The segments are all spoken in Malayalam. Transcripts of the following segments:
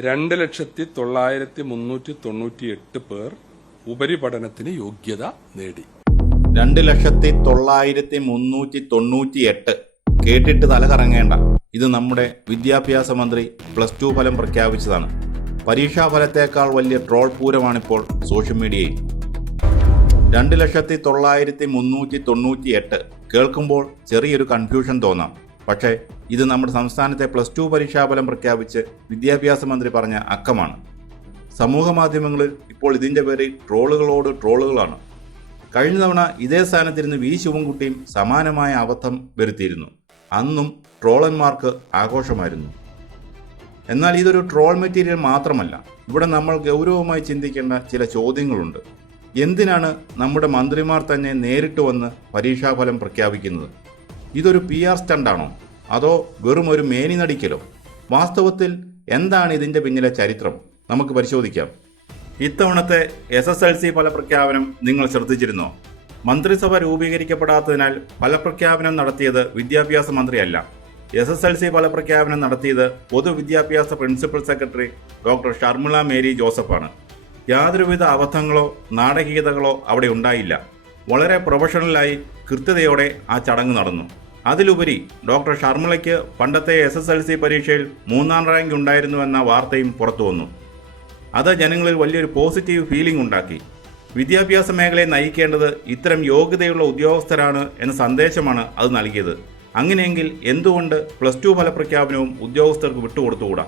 2,998 പേർ ഉപരിപഠനത്തിന് യോഗ്യത നേടി. 2,998. കേട്ടിട്ട് തല കറങ്ങേണ്ട. ഇത് നമ്മുടെ വിദ്യാഭ്യാസ മന്ത്രി +2 ഫലം പ്രഖ്യാപിച്ചതാണ്. പരീക്ഷാഫലത്തേക്കാൾ വലിയ ട്രോൾ പൂരമാണിപ്പോൾ സോഷ്യൽ മീഡിയയിൽ. 2,998. കേൾക്കുമ്പോൾ ചെറിയൊരു കൺഫ്യൂഷൻ തോന്നാം. പക്ഷേ ഇത് നമ്മുടെ സംസ്ഥാനത്തെ +2 പരീക്ഷാഫലം പ്രഖ്യാപിച്ച് വിദ്യാഭ്യാസ മന്ത്രി പറഞ്ഞ അക്കമാണ്. സമൂഹ മാധ്യമങ്ങളിൽ ഇപ്പോൾ ഇതിൻ്റെ പേരിൽ ട്രോളുകളോട് ട്രോളുകളാണ്. കഴിഞ്ഞ തവണ ഇതേ സ്ഥാനത്തിരുന്ന് വി ശിവൻകുട്ടിയും സമാനമായ അബദ്ധം വരുത്തിയിരുന്നു. അന്നും ട്രോളന്മാർക്ക് ആഘോഷമായിരുന്നു. എന്നാൽ ഇതൊരു ട്രോൾ മെറ്റീരിയൽ മാത്രമല്ല. ഇവിടെ നമ്മൾ ഗൗരവമായി ചിന്തിക്കേണ്ട ചില ചോദ്യങ്ങളുണ്ട്. എന്തിനാണ് നമ്മുടെ മന്ത്രിമാർ തന്നെ നേരിട്ട് വന്ന് പരീക്ഷാഫലം പ്രഖ്യാപിക്കുന്നത്? ഇതൊരു PR സ്റ്റണ്ടാണോ, അതോ വെറും ഒരു മേനി നടിക്കലോ? വാസ്തവത്തിൽ എന്താണ് ഇതിൻ്റെ പിന്നിലെ ചരിത്രം? നമുക്ക് പരിശോധിക്കാം. ഇത്തവണത്തെ SSLC ഫലപ്രഖ്യാപനം നിങ്ങൾ ശ്രദ്ധിച്ചിരുന്നോ? മന്ത്രിസഭ രൂപീകരിക്കപ്പെടാത്തതിനാൽ ഫലപ്രഖ്യാപനം നടത്തിയത് വിദ്യാഭ്യാസ മന്ത്രിയല്ല. SSLC ഫലപ്രഖ്യാപനം നടത്തിയത് പൊതുവിദ്യാഭ്യാസ principal secretary doctor Sharmila Mary ജോസഫാണ്. യാതൊരുവിധ അബദ്ധങ്ങളോ നാടകീയതകളോ അവിടെ ഉണ്ടായില്ല. വളരെ പ്രൊഫഷണലായി കൃത്യതയോടെ ആ ചടങ്ങ് നടന്നു. അതിലുപരി ഡോക്ടർ ഷർമിളയ്ക്ക് പണ്ടത്തെ SSLC പരീക്ഷയിൽ 3ാം റാങ്ക് ഉണ്ടായിരുന്നുവെന്ന വാർത്തയും പുറത്തു വന്നു. അത് ജനങ്ങളിൽ വലിയൊരു പോസിറ്റീവ് ഫീലിംഗ് ഉണ്ടാക്കി. വിദ്യാഭ്യാസ മേഖലയെ നയിക്കേണ്ടത് ഇത്തരം യോഗ്യതയുള്ള ഉദ്യോഗസ്ഥരാണ് എന്ന സന്ദേശമാണ് അത് നൽകിയത്. അങ്ങനെയെങ്കിൽ എന്തുകൊണ്ട് +2 ഫലപ്രഖ്യാപനവും ഉദ്യോഗസ്ഥർക്ക് വിട്ടുകൊടുത്തുകൂടാ?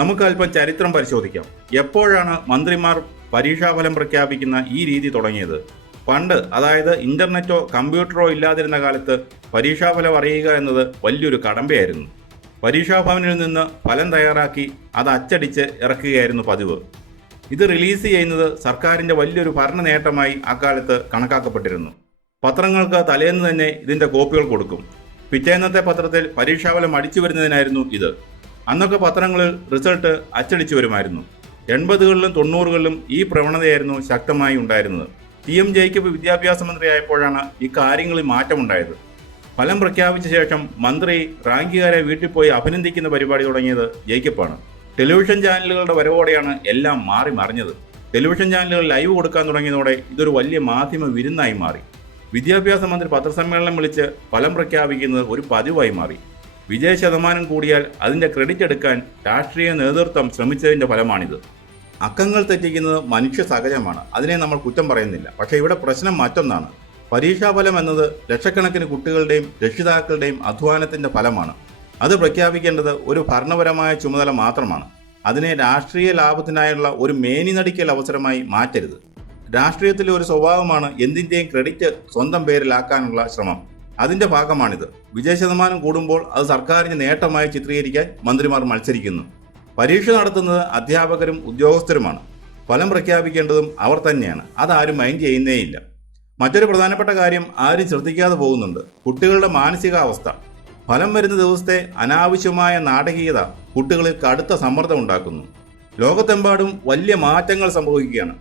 നമുക്ക് അല്പം ചരിത്രം പരിശോധിക്കാം. എപ്പോഴാണ് മന്ത്രിമാർ പരീക്ഷാഫലം പ്രഖ്യാപിക്കുന്ന ഈ രീതി തുടങ്ങിയത്? പണ്ട്, അതായത് ഇന്റർനെറ്റോ കമ്പ്യൂട്ടറോ ഇല്ലാതിരുന്ന കാലത്ത് പരീക്ഷാഫലം അറിയുക എന്നത് വലിയൊരു കടമ്പയായിരുന്നു. പരീക്ഷാഭവനിൽ നിന്ന് ഫലം തയ്യാറാക്കി അത് അച്ചടിച്ച് ഇറക്കുകയായിരുന്നു പതിവ്. ഇത് റിലീസ് ചെയ്യുന്നത് സർക്കാരിൻ്റെ വലിയൊരു ഭരണ നേട്ടമായി അക്കാലത്ത് കണക്കാക്കപ്പെട്ടിരുന്നു. പത്രങ്ങൾക്ക് തലേന്ന് തന്നെ ഇതിൻ്റെ കോപ്പികൾ കൊടുക്കും. പിറ്റേന്നത്തെ പത്രത്തിൽ പരീക്ഷാഫലം അടിച്ചു വരുന്നതിനായിരുന്നു ഇത്. അന്നൊക്കെ പത്രങ്ങളിൽ റിസൾട്ട് അച്ചടിച്ചു വരുമായിരുന്നു. 80കളിലും 90കളിലും ഈ പ്രവണതയായിരുന്നു ശക്തമായി ഉണ്ടായിരുന്നത്. TM ജേക്കബ് വിദ്യാഭ്യാസ മന്ത്രിയായപ്പോഴാണ് ഇക്കാര്യങ്ങളിൽ മാറ്റമുണ്ടായത്. ഫലം പ്രഖ്യാപിച്ച ശേഷം മന്ത്രി റാങ്കുകാരെ വീട്ടിൽ പോയി അഭിനന്ദിക്കുന്ന പരിപാടി തുടങ്ങിയത് ജേക്കബാണ്. ടെലിവിഷൻ ചാനലുകളുടെ വരവോടെയാണ് എല്ലാം മാറി മറിഞ്ഞത്. ടെലിവിഷൻ ചാനലുകൾ ലൈവ് കൊടുക്കാൻ തുടങ്ങിയതോടെ ഇതൊരു വലിയ മാധ്യമ വിരുന്നായി മാറി. വിദ്യാഭ്യാസ മന്ത്രി പത്രസമ്മേളനം വിളിച്ച് ഫലം പ്രഖ്യാപിക്കുന്നത് ഒരു പതിവായി മാറി. വിജയ ശതമാനം കൂടിയാൽ അതിൻ്റെ ക്രെഡിറ്റ് എടുക്കാൻ രാഷ്ട്രീയ നേതൃത്വം ശ്രമിച്ചതിൻ്റെ ഫലമാണിത്. അക്കങ്ങൾ തെറ്റിക്കുന്നത് മനുഷ്യ സഹജമാണ്, അതിനെ നമ്മൾ കുറ്റം പറയുന്നില്ല. പക്ഷേ ഇവിടെ പ്രശ്നം മറ്റൊന്നാണ്. പരീക്ഷാഫലം എന്നത് ലക്ഷക്കണക്കിന് കുട്ടികളുടെയും രക്ഷിതാക്കളുടെയും അധ്വാനത്തിൻ്റെ ഫലമാണ്. അത് പ്രഖ്യാപിക്കേണ്ടത് ഒരു ഭരണപരമായ ചുമതല മാത്രമാണ്. അതിനെ രാഷ്ട്രീയ ലാഭത്തിനായുള്ള ഒരു മേനി നടിക്കൽ അവസരമായി മാറ്റരുത്. രാഷ്ട്രീയത്തിലെ ഒരു സ്വഭാവമാണ് എന്തിൻ്റെയും ക്രെഡിറ്റ് സ്വന്തം പേരിലാക്കാനുള്ള ശ്രമം. അതിൻ്റെ ഭാഗമാണിത്. വിജയശതമാനം കൂടുമ്പോൾ അത് സർക്കാരിന് നേട്ടമായി ചിത്രീകരിക്കാൻ മന്ത്രിമാർ മത്സരിക്കുന്നു. പരീക്ഷ നടത്തുന്നത് അധ്യാപകരും ഉദ്യോഗസ്ഥരുമാണ്. ഫലം പ്രഖ്യാപിക്കേണ്ടതും അവർ തന്നെയാണ്. അതാരും മൈൻഡ് ചെയ്യുന്നേയില്ല. മറ്റൊരു പ്രധാനപ്പെട്ട കാര്യം ആരും ശ്രദ്ധിക്കാതെ പോകുന്നുണ്ട്: കുട്ടികളുടെ മാനസികാവസ്ഥ. ഫലം വരുന്ന ദിവസത്തെ അനാവശ്യമായ നാടകീയത കുട്ടികളിൽ കടുത്ത സമ്മർദ്ദം ഉണ്ടാക്കുന്നു. ലോകത്തെമ്പാടും വലിയ മാറ്റങ്ങൾ സംഭവിക്കുകയാണ്.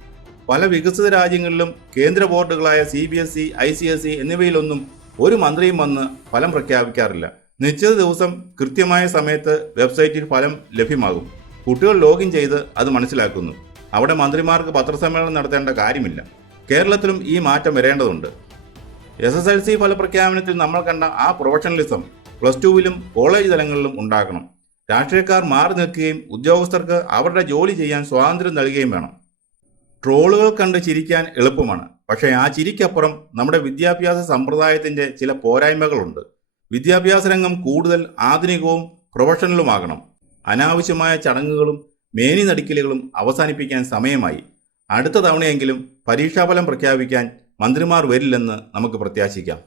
പല വികസിത രാജ്യങ്ങളിലും കേന്ദ്ര ബോർഡുകളായ CBSE, ICSE എന്നിവയിലൊന്നും ഒരു മന്ത്രിയും വന്ന് ഫലം പ്രഖ്യാപിക്കാറില്ല. നിശ്ചിത ദിവസം കൃത്യമായ സമയത്ത് വെബ്സൈറ്റിൽ ഫലം ലഭ്യമാകും. കുട്ടികൾ ലോഗിൻ ചെയ്ത് അത് മനസ്സിലാക്കുന്നു. അവിടെ മന്ത്രിമാർക്ക് പത്രസമ്മേളനം നടത്തേണ്ട കാര്യമില്ല. കേരളത്തിലും ഈ മാറ്റം വരേണ്ടതുണ്ട്. SSLC ഫലപ്രഖ്യാപനത്തിൽ നമ്മൾ കണ്ട ആ പ്രൊഫഷണലിസം +2വിലും കോളേജ് തലങ്ങളിലും ഉണ്ടാകണം. രാഷ്ട്രീയക്കാർ മാറി നിൽക്കുകയും ഉദ്യോഗസ്ഥർക്ക് അവരുടെ ജോലി ചെയ്യാൻ സ്വാതന്ത്ര്യം നൽകുകയും വേണം. ട്രോളുകൾ കണ്ട് ചിരിക്കാൻ എളുപ്പമാണ്. പക്ഷേ ആ ചിരിക്കപ്പുറം നമ്മുടെ വിദ്യാഭ്യാസ സമ്പ്രദായത്തിൻ്റെ ചില പോരായ്മകളുണ്ട്. വിദ്യാഭ്യാസ രംഗം കൂടുതൽ ആധുനികവും പ്രൊഫഷണലുമാകണം. അനാവശ്യമായ ചടങ്ങുകളും മേനി നടിക്കലുകളും അവസാനിപ്പിക്കാൻ സമയമായി. അടുത്ത തവണയെങ്കിലും പരീക്ഷാഫലം പ്രഖ്യാപിക്കാൻ മന്ത്രിമാർ വരില്ലെന്ന് നമുക്ക് പ്രത്യാശിക്കാം.